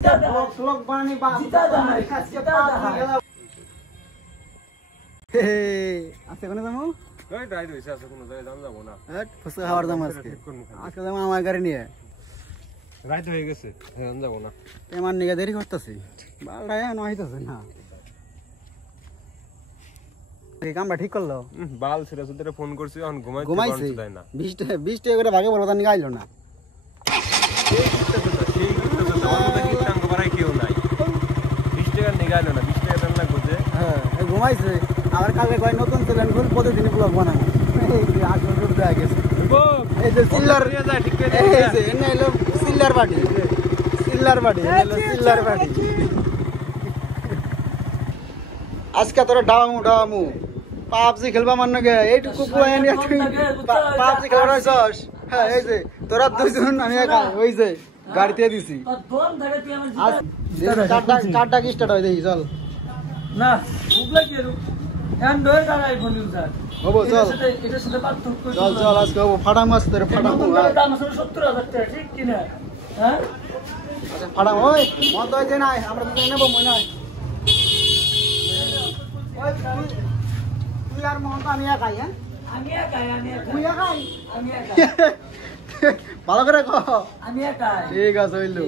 blog বানানি বা জিতা দাও আজকে পাপ হয়ে গেল আজকে কোন যাবো ওই ড্রাইভ হইছে আছে কোন জায়গায় যাব না হট ফুসকা খাবার দাম আজকে আজকে যাবো আমার গাড়ি নিয়ে রাইট হয়ে গেছে হ্যাঁ যাব না এমন নিয়ে দেরি করতেছি বালটাই না হইতাছে না এই কামটা ঠিক করলো বাল ছেড়ে সুতরে ফোন করছি এখন ঘুমাইতে পারছ না 20 টাকা করে ভাগে বড় নিয়ে আইলো না সেই গিফট বাড়াই কেউ নাই 20 টাকা নিগাইলো না 20 টাকা দাম লাগবে যে হ্যাঁ ঘুমাইছে আবার কালকে কয় নতুন চ্যানেল ফুল প্রতিদিন ব্লগ বানাবো এই যে আজ রূপ হয়ে গেছে এই যে সিল্লার নিয়ে যায় ঠিক করে এই যে এনে হলো সিল্লার বাটি আজকে তোরা ডামু পাবজি খেলবা মান নাকি এইটুকু কোয়েন পাবজি খেলার হইছস হ্যাঁ এই যে তোরা দুইজন আমি একা ওই যে গাড়িতে দিছি দম ধরে তুই আমার চারটা কি স্টার্ট হয় দেখি চল না বুবলা কি রু অ্যান্ড্রয়েড আর আইফোন ইউজার হবো চল এটা সাথে পার্থক্য চল আজকে হবো ফাটা মাছ তোরে ফাটামু দাম আছে 70000 টাকা ঠিক কি না হ্যাঁ আচ্ছা ফাটামু ওই মন তো হইছে না আমরা তো নেব মই না ওই তুই আর মন তো আমি একাই হ্যাঁ তুই একাই ভালো করে কহ আমি একাই ঠিক আছে হইলো